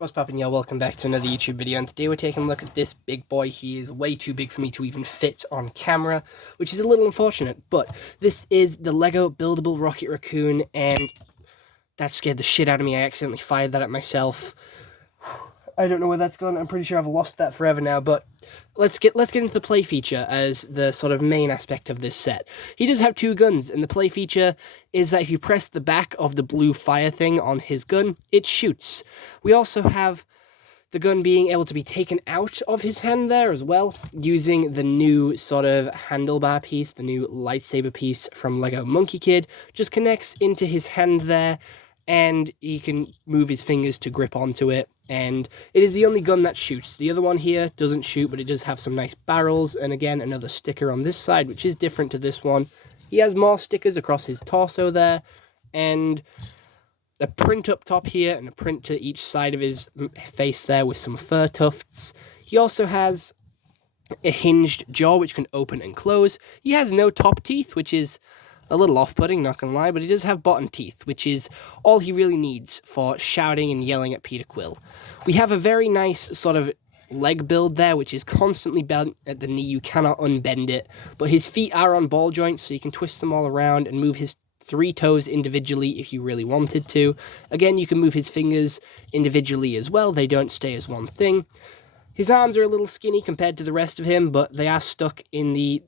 What's poppin', y'all? Welcome back to another YouTube video, and today we're taking a look at this big boy. He is way too big for me to even fit on camera, which is a little unfortunate, but this is the Lego Buildable Rocket Raccoon, and that scared the shit out of me. I accidentally fired that at myself. I don't know where that's gone. I'm pretty sure I've lost that forever now, but let's get into the play feature as the sort of main aspect of this set. He does have two guns, and the play feature is that if you press the back of the blue fire thing on his gun, it shoots. We also have the gun being able to be taken out of his hand there as well, using the new sort of handlebar piece, the new lightsaber piece from Lego Monkey Kid. Just connects into his hand there, and he can move his fingers to grip onto it, and it is the only gun that shoots. The other one here doesn't shoot, but it does have some nice barrels, and again, another sticker on this side, which is different to this one. He has more stickers across his torso there, and a print up top here, and a print to each side of his face there with some fur tufts. He also has a hinged jaw, which can open and close. He has no top teeth, which is a little off-putting, not gonna lie, but he does have bottom teeth, which is all he really needs for shouting and yelling at Peter Quill. We have a very nice sort of leg build there, which is constantly bent at the knee. You cannot unbend it, but his feet are on ball joints, so you can twist them all around and move his 3 toes individually if you really wanted to. Again, you can move his fingers individually as well. They don't stay as one thing. His arms are a little skinny compared to the rest of him, but they are stuck in the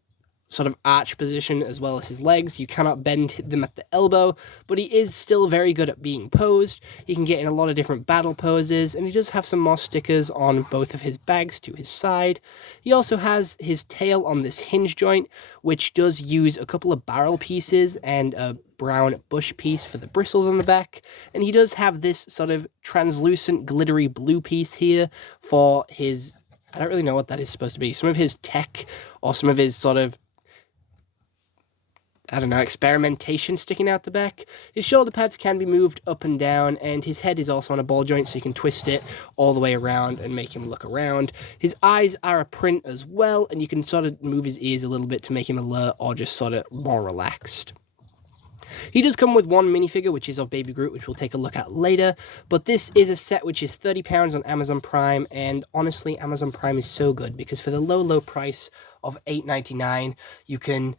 sort of arch position as well as his legs. You cannot bend them at the elbow, but he is still very good at being posed. He can get in a lot of different battle poses, and he does have some more stickers on both of his bags to his side. He also has his tail on this hinge joint, which does use a couple of barrel pieces and a brown bush piece for the bristles on the back, and he does have this sort of translucent glittery blue piece here for his, I don't really know what that is supposed to be, some of his tech or some of his sort of, I don't know, experimentation sticking out the back. His shoulder pads can be moved up and down, and his head is also on a ball joint, so you can twist it all the way around and make him look around. His eyes are a print as well, and you can sort of move his ears a little bit to make him alert or just sort of more relaxed. He does come with one minifigure, which is of Baby Groot, which we'll take a look at later, but this is a set which is £30 on Amazon Prime, and honestly, Amazon Prime is so good, because for the low price of $8.99, you can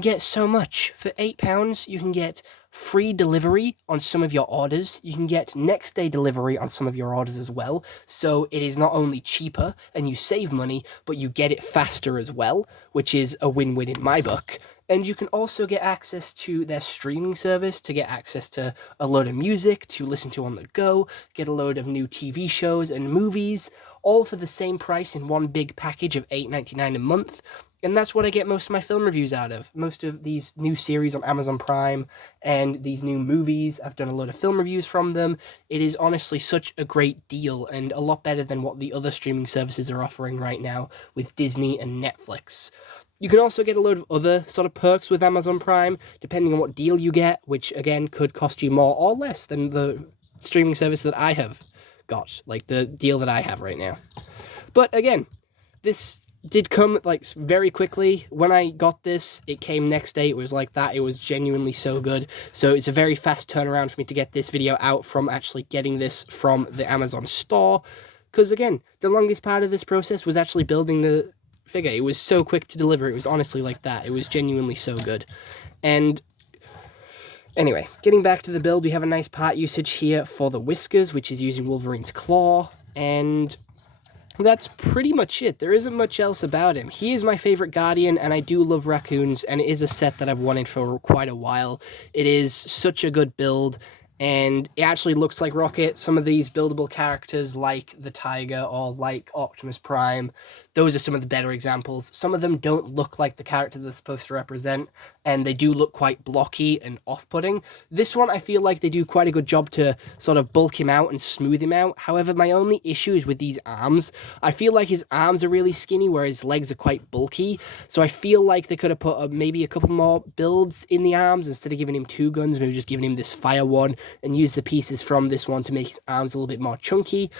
get so much. For £8, you can get free delivery on some of your orders. You can get next day delivery on some of your orders as well. So it is not only cheaper and you save money, but you get it faster as well, which is a win-win in my book. And you can also get access to their streaming service to get access to a load of music to listen to on the go, get a load of new TV shows and movies, all for the same price in one big package of $8.99 a month. And that's what I get most of my film reviews out of. Most of these new series on Amazon Prime and these new movies, I've done a lot of film reviews from them. It is honestly such a great deal and a lot better than what the other streaming services are offering right now with Disney and Netflix. You can also get a load of other sort of perks with Amazon Prime, depending on what deal you get, which again could cost you more or less than the streaming service that I have got, like the deal that I have right now. But again, this did come like very quickly. When I got this, it came next day. It was like that. It was genuinely so good. So it's a very fast turnaround for me to get this video out from actually getting this from the Amazon store. Because again, the longest part of this process was actually building the figure. It was so quick to deliver. It was honestly like that. It was genuinely so good. And anyway, getting back to the build, we have a nice part usage here for the whiskers, which is using Wolverine's claw, and that's pretty much it. There isn't much else about him. He is my favorite Guardian, and I do love raccoons, and it is a set that I've wanted for quite a while. It is such a good build, and it actually looks like Rocket. Some of these buildable characters, like the Tiger or like Optimus Prime, those are some of the better examples. Some of them don't look like the character they're supposed to represent, and they do look quite blocky and off-putting. This one, I feel like they do quite a good job to sort of bulk him out and smooth him out. However, my only issue is with these arms. I feel like his arms are really skinny, whereas his legs are quite bulky. So I feel like they could have put maybe a couple more builds in the arms instead of giving him 2 guns, maybe just giving him this fire one and use the pieces from this one to make his arms a little bit more chunky.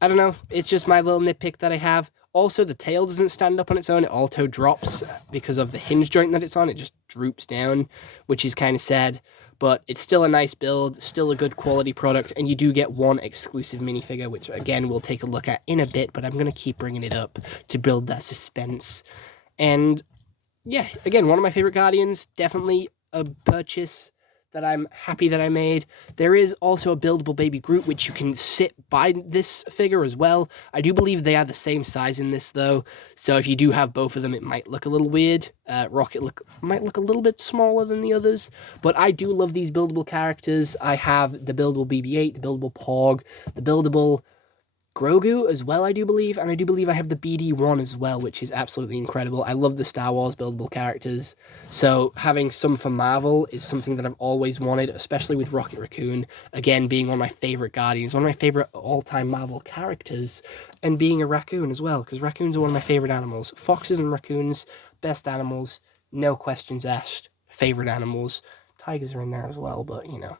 I don't know, it's just my little nitpick that I have. Also, the tail doesn't stand up on its own, it auto drops because of the hinge joint that it's on. It just droops down, which is kind of sad. but it's still a nice build, still a good quality product, and you do get one exclusive minifigure, which again we'll take a look at in a bit, but I'm going to keep bringing it up to build that suspense. And yeah, again, one of my favorite Guardians, definitely a purchase that I'm happy that I made. There is also a buildable Baby Groot, which you can sit by this figure as well. I do believe they are the same size in this, though, so if you do have both of them, it might look a little weird. Rocket might look a little bit smaller than the others, but I do love these buildable characters. I have the buildable BB-8, the buildable Pog, the buildable Grogu as well, I do believe, and I do believe I have the BD-1 as well, which is absolutely incredible. I love the Star Wars buildable characters, so having some for Marvel is something that I've always wanted, especially with Rocket Raccoon, again, being one of my favorite Guardians, one of my favorite all-time Marvel characters, and being a raccoon as well, because raccoons are one of my favorite animals. Foxes and raccoons, best animals, no questions asked, favorite animals. Tigers are in there as well, but, you know,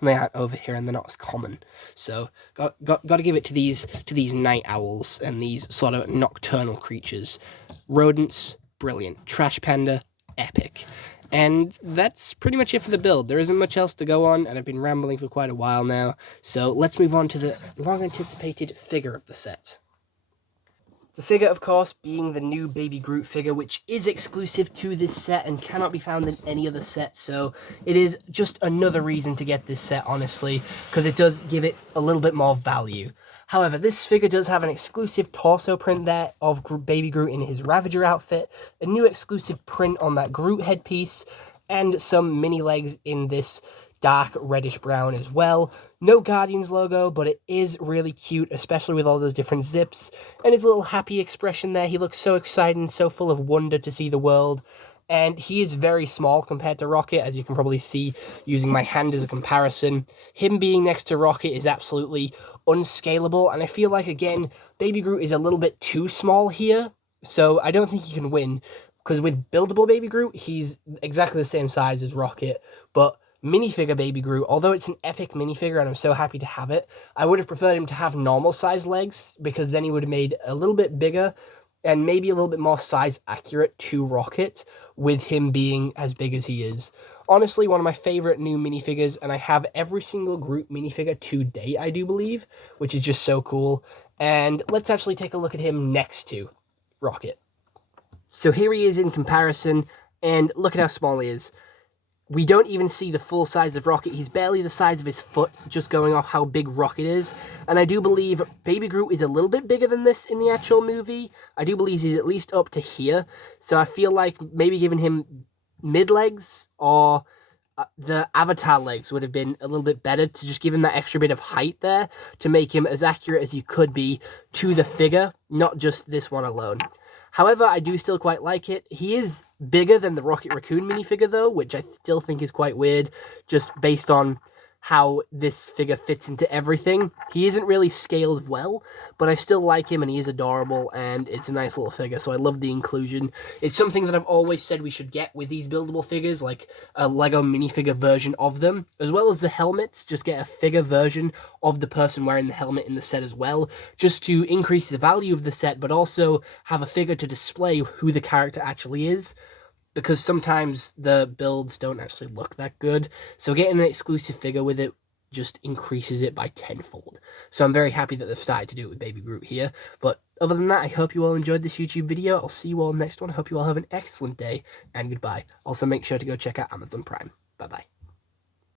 they aren't over here and they're not as common. So got to give it to these night owls and these sort of nocturnal creatures. Rodents, brilliant. Trash Panda, epic. And that's pretty much it for the build. There isn't much else to go on, and I've been rambling for quite a while now. So let's move on to the long-anticipated figure of the set. The figure, of course, being the new Baby Groot figure, which is exclusive to this set and cannot be found in any other set, so it is just another reason to get this set, honestly, because it does give it a little bit more value. However, this figure does have an exclusive torso print there of Baby Groot in his Ravager outfit, a new exclusive print on that Groot headpiece, and some mini legs in this dark reddish brown as well. No Guardians logo, but it is really cute, especially with all those different zips. And his little happy expression there, he looks so excited and so full of wonder to see the world. And he is very small compared to Rocket, as you can probably see using my hand as a comparison. Him being next to Rocket is absolutely unscalable, and I feel like, again, Baby Groot is a little bit too small here, so I don't think he can win. Because with buildable Baby Groot, he's exactly the same size as Rocket, but minifigure Baby Groot, although it's an epic minifigure and I'm so happy to have it, I would have preferred him to have normal size legs, because then he would have made a little bit bigger and maybe a little bit more size accurate to Rocket, with him being as big as he is. Honestly, one of my favorite new minifigures, and I have every single Groot minifigure to date, I do believe, which is just so cool. And let's actually take a look at him next to Rocket. So here he is in comparison, and look at how small he is. We don't even see the full size of Rocket. He's barely the size of his foot, just going off how big Rocket is. And I do believe Baby Groot is a little bit bigger than this in the actual movie. I do believe he's at least up to here. So I feel like maybe giving him mid-legs or the Avatar legs would have been a little bit better, to just give him that extra bit of height there to make him as accurate as you could be to the figure, not just this one alone. However, I do still quite like it. He is bigger than the Rocket Raccoon minifigure, though, which I still think is quite weird, just based on how this figure fits into everything. He isn't really scaled well, but I still like him, and he is adorable, and it's a nice little figure, so I love the inclusion. It's something that I've always said we should get with these buildable figures, like a Lego minifigure version of them, as well as the helmets. Just get a figure version of the person wearing the helmet in the set as well, just to increase the value of the set, but also have a figure to display who the character actually is, because sometimes the builds don't actually look that good. So getting an exclusive figure with it just increases it by tenfold. So I'm very happy that they've started to do it with Baby Groot here. But other than that, I hope you all enjoyed this YouTube video. I'll see you all next one. I hope you all have an excellent day, and goodbye. Also, make sure to go check out Amazon Prime. Bye-bye.